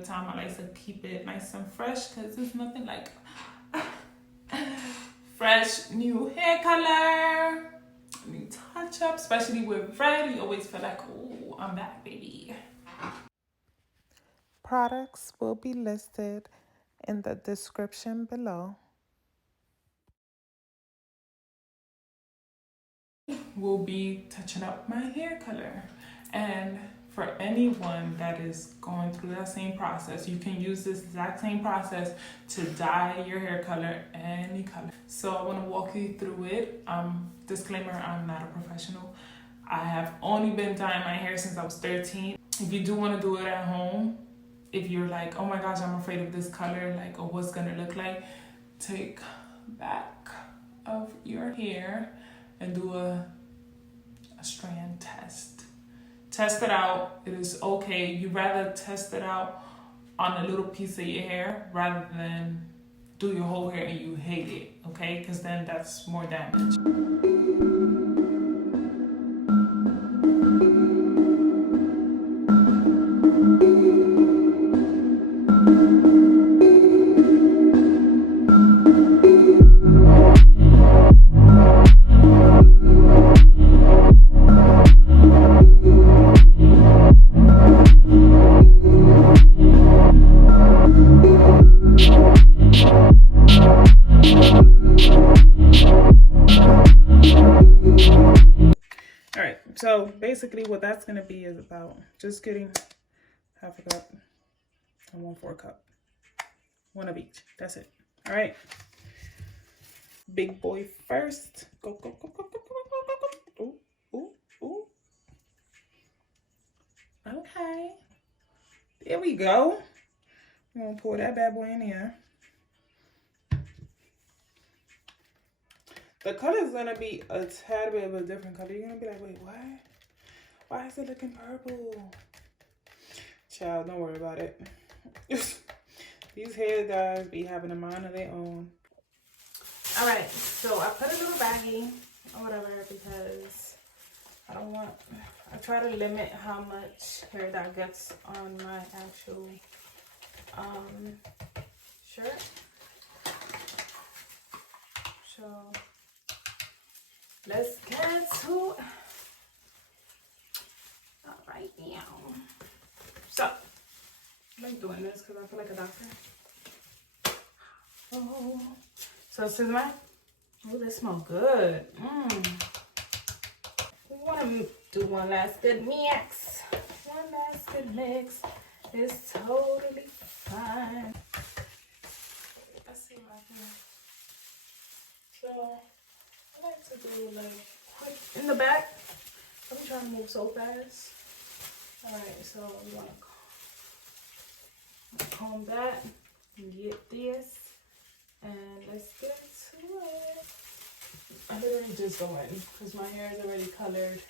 the time. I like to keep it nice and fresh because there's nothing like fresh new hair color, new touch up, especially with red. You always feel like, oh, I'm back, baby. Products will be listed in the description below. Will be touching up my hair color, and for anyone that is going through that same process, you can use this exact same process to dye your hair color any color. So I want to walk you through it. Disclaimer, I'm not a professional. I have only been dyeing my hair since I was 13. If you do want to do it at home, if you're like, oh my gosh, I'm afraid of this color, like, or what's gonna look like, take back of your hair and do a strand test. Test it out. It is okay. You rather test it out on a little piece of your hair rather than do your whole hair and you hate it, okay? Because then that's more damage. So basically what that's going to be is about just getting half a cup and 1/4 cup. One of each. That's it. All right. Big boy first. Go, go, go, go, go, go, go, go, go. Ooh, ooh, ooh. Okay. There we go. I'm going to pour that bad boy in here. The color is going to be a tad bit of a different color. You're going to be like, wait, what? Why is it looking purple? Child, don't worry about it. These hair dyes be having a mind of their own. All right, so I put a little baggie or whatever because I don't want, I try to limit how much hair dye gets on my actual shirt. So let's get to it. All right now. So I like doing this because I feel like a doctor. Oh, so this is my, oh, this smells good. We want to do one last good mix. One last good mix is totally fine. Let's see what I can. So I like to do like quick in the back. I'm trying to move so fast. All right, so we want to comb that and get this, and let's get to it. I literally just go in because my hair is already colored.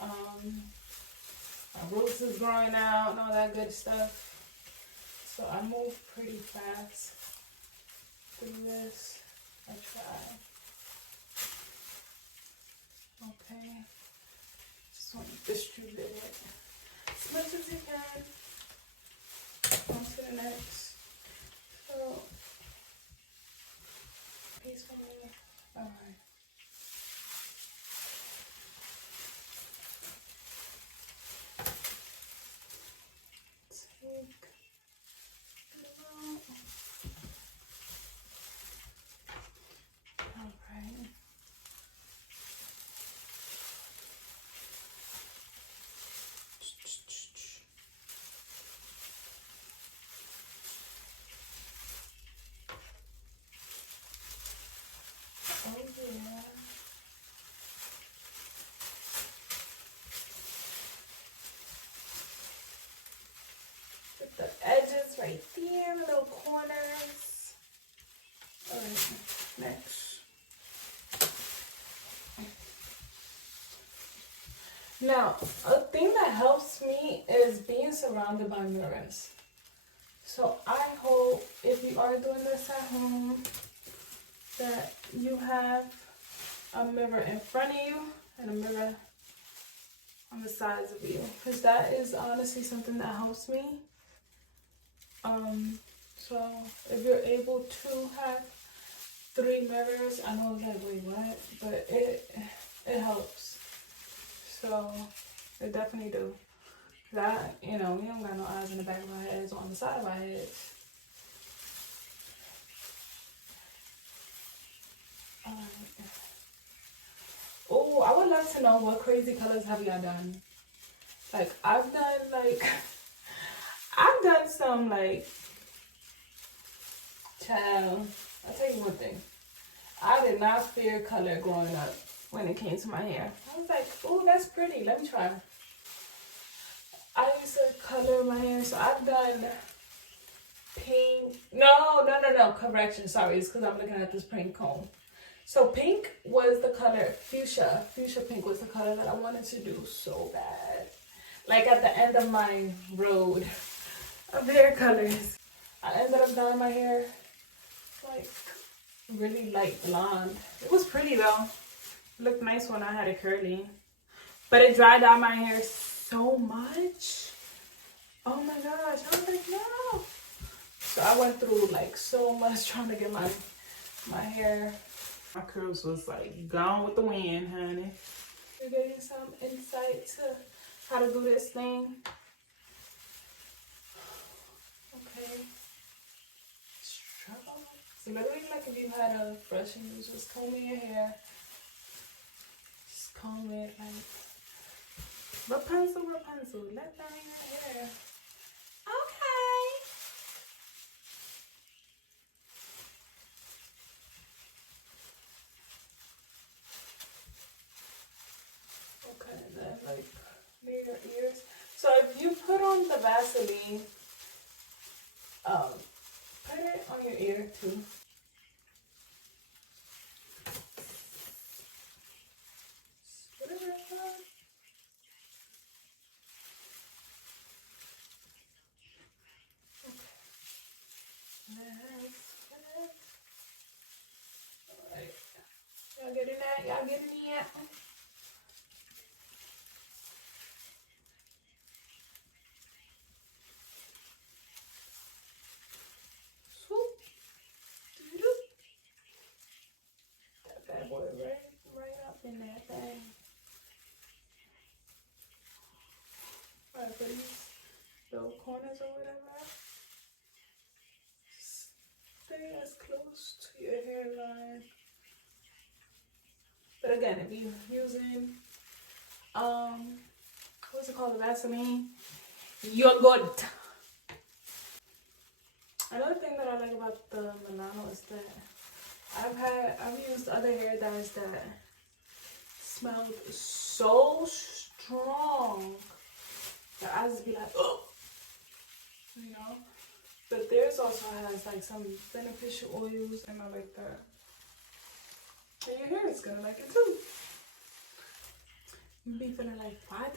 My roots is growing out and all that good stuff. So I move pretty fast through this. I try. Okay. Just want to distribute it as much as you can. On to the next. So, piece for me. All right. Take it out. All right. Oh yeah. Get the edges right there, the little corners. Alright, next. Now, a thing that helps me is being surrounded by mirrors. So I hope if you are doing this at home, that you have a mirror in front of you and a mirror on the sides of you, because that is honestly something that helps me. So if you're able to have 3 mirrors, I know it's like, wait, what? But it helps. So it definitely do. That, you know, we don't got no eyes in the back of our heads or on the side of our heads. Oh, I would love to know what crazy colors have y'all done. Like I've done some like, child, I'll tell you one thing. I did not fear color growing up when it came to my hair. I was like, oh, that's pretty. Let me try. I used to color my hair, so I've done pink. No. Correction. Sorry, it's because I'm looking at this pink comb. So pink was the color, fuchsia pink was the color that I wanted to do so bad. Like at the end of my road of hair colors. I ended up dyeing my hair like really light blonde. It was pretty though. It looked nice when I had it curly. But it dried out my hair so much. Oh my gosh, I was like, no. So I went through like so much trying to get my hair. My curls was like gone with the wind, honey. You're getting some insight to how to do this thing. Okay. So literally like if you had a brush and you just comb in your hair. Just comb it like Rapunzel, let that in your hair. Okay. Okay, then like near your ears. So if you put on the Vaseline, put it on your ear too. Whatever it's called. Alright. Y'all getting that? Y'all getting it? Swoop. Doop. That bad boy right up in that thing. Alright, for these little corners or whatever, stay as close to your hairline. But again, if you're using what's it called, the Vaseline, you're good. Another thing that I like about the Milano is that I've used other hair dyes that smelled so strong that I just be like, oh, you know. But theirs also has like some beneficial oils, and I like that. And your hair is gonna like it too. You be feeling like, why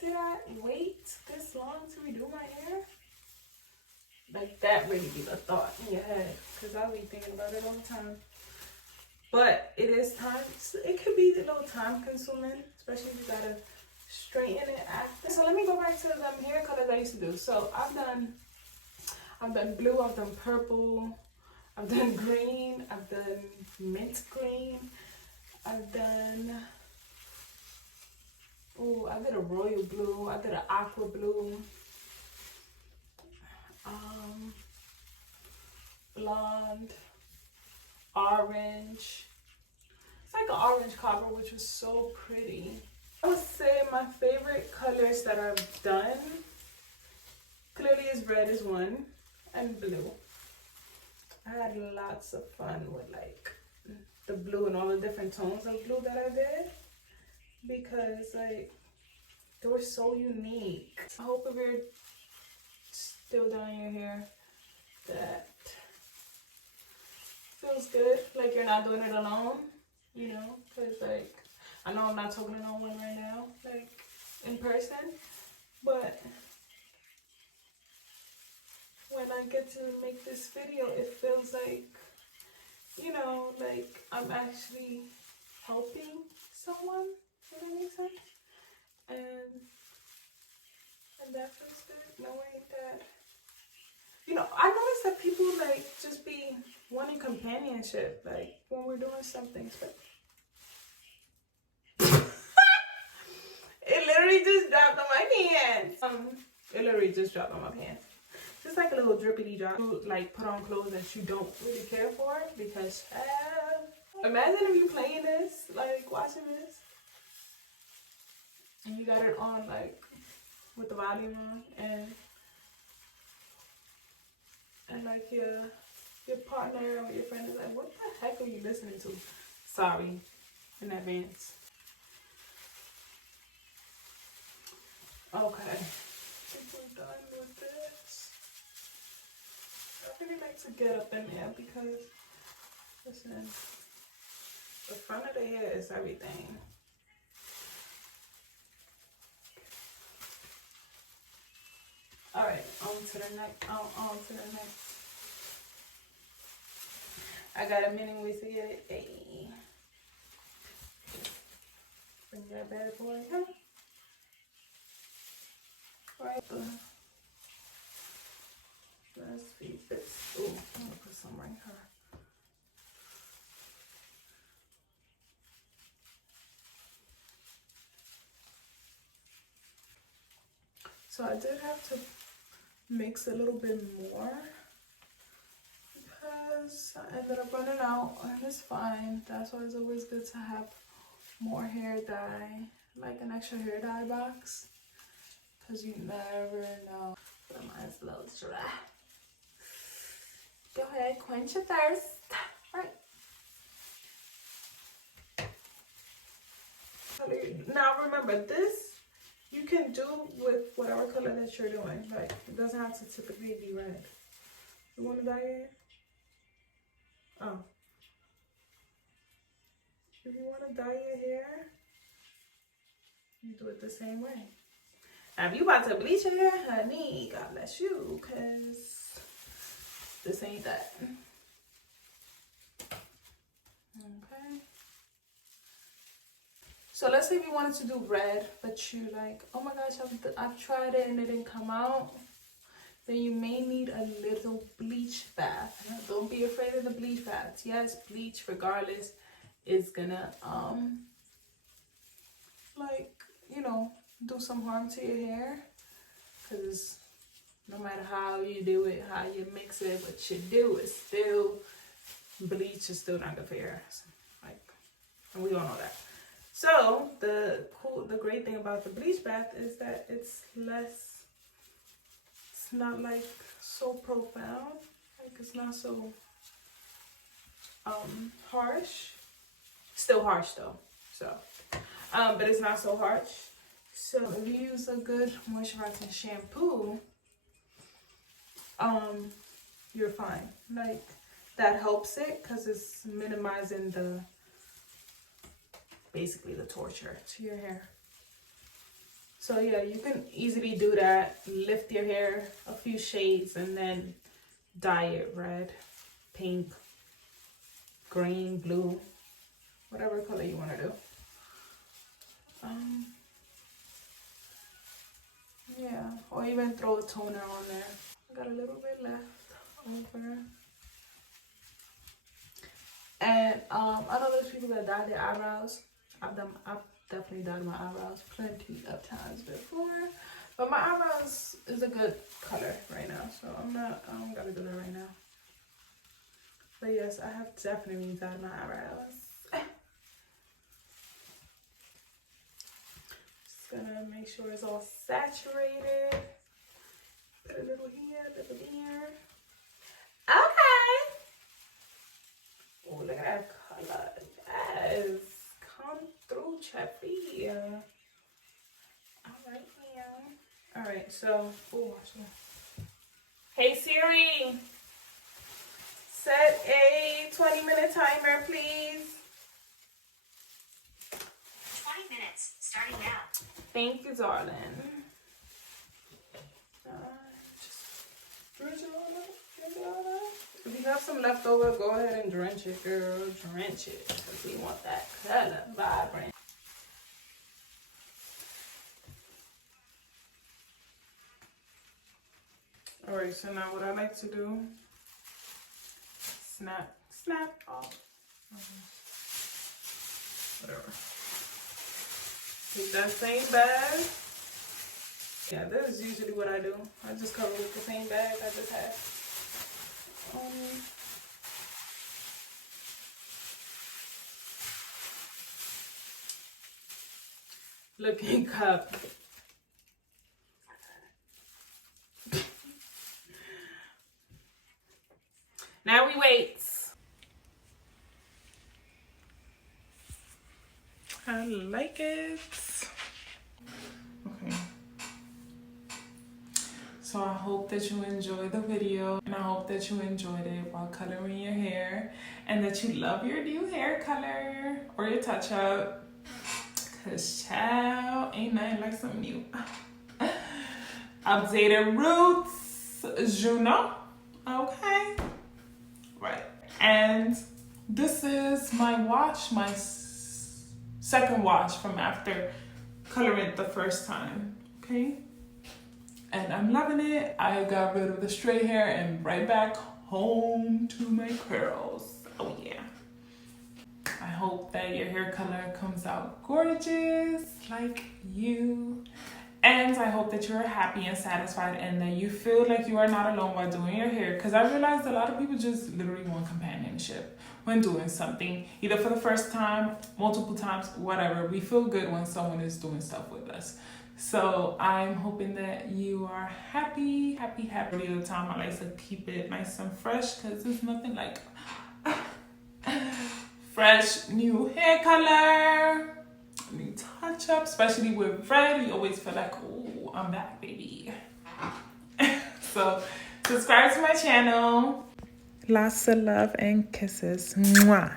did I wait this long to redo my hair? Like that really be the thought in your head, because I'll be thinking about it all the time. But it is time. It could be a little time consuming, especially if you gotta straighten it after. So let me go back to the hair colors I used to do. So I've done blue, I've done purple, I've done green, I've done mint green, I've done, I did a royal blue, I did an aqua blue, blonde, orange. It's like an orange copper, which was so pretty. I would say my favorite colors that I've done clearly is red is one, and blue. I had lots of fun with like the blue and all the different tones of blue that I did, because like they were so unique. I hope if you're still dyeing your hair that feels good, like you're not doing it alone, you know, because like I know I'm not talking to no one right now, like in person, but when I get to make this video, it feels like, you know, like I'm actually helping someone, if that makes sense. And that feels good, knowing that You know, I noticed that people like just be wanting companionship, like when we're doing something. It literally just dropped on my pants. It literally just dropped on my pants. Just like a little drippity drop. You, like, put on clothes that you don't really care for because imagine if you playing this, like watching this, and you got it on like with the volume on, and like your partner or your friend is like, what the heck are you listening to? Sorry in advance. Okay, I think we're done with this. I really like to get up in there because, listen, the front of the hair is everything. All right, on to the next. On to the next. I got a minute ways to get it. Hey. Bring that bad boy, huh? Right. Let's feed this. Ooh, I'm gonna put some right here. So I did have to mix a little bit more because I ended up running out, and it's fine. That's why it's always good to have more hair dye, like an extra hair dye box, because you never know. But mine's a little dry. Go ahead, quench your thirst. Right. Now remember, this you can do with whatever color that you're doing. Like, it doesn't have to typically be red. You want to dye your hair? Oh. If you want to dye your hair, you do it the same way. Now, if you about to bleach your hair, honey, God bless you, because this ain't that. Okay. So let's say if you wanted to do red, but you like, oh my gosh, I've tried it and it didn't come out. Then you may need a little bleach bath. Now, don't be afraid of the bleach baths. Yes, bleach regardless is gonna like, you know, do some harm to your hair, because no matter how you do it, how you mix it, what you do is still, bleach is still not good for your hair. So, like, and we all know that. So the great thing about the bleach bath is that it's not like so profound, like it's not so harsh. Still harsh though, so but it's not so harsh. So if you use a good moisturizing shampoo, you're fine. Like, that helps it because it's minimizing basically the torture to your hair. So yeah, you can easily do that. Lift your hair a few shades and then dye it red, pink, green, blue, whatever color you want to do. Yeah, or even throw a toner on there. I got a little bit left over. And I know there's people that dye their eyebrows. I've definitely dyed my eyebrows plenty of times before. But my eyebrows is a good color right now, so I don't gotta do that right now. But yes, I have definitely dyed my eyebrows. Just gonna make sure it's all saturated. Put a little here, a little there. Okay. Oh, look at that color. Yes. Come through, Chappy. Alright, yeah. Alright, so, hey Siri, set a 20-minute timer, please. 20 minutes, starting now. Thank you, darling. Just drench it all up. If you have some leftover, go ahead and drench it, girl. Drench it, because we want that color vibrant. All right, so now what I like to do, snap off. Whatever. Take that same bag. Yeah, this is usually what I do. I just cover with the same bag I just had. Looking cup. Now we wait. I like it. Okay. So I hope that you enjoyed the video, and I hope that you enjoyed it while coloring your hair, and that you love your new hair color or your touch up. Cause child, ain't nothing like something new. Updated roots, you know? Okay. Right. And this is my wash, my second wash from after coloring it the first time. Okay. And I'm loving it. I got rid of the straight hair and right back home to my curls. Oh yeah. I hope that your hair color comes out gorgeous like you. And I hope that you're happy and satisfied and that you feel like you are not alone while doing your hair. Because I realized a lot of people just literally want companionship when doing something. Either for the first time, multiple times, whatever. We feel good when someone is doing stuff with us. So I'm hoping that you are happy all the time. I like to keep it nice and fresh because there's nothing like fresh new hair color, new touch up, especially with red. You always feel like, oh, I'm back, baby. So subscribe to my channel. Lots of love and kisses. Mwah.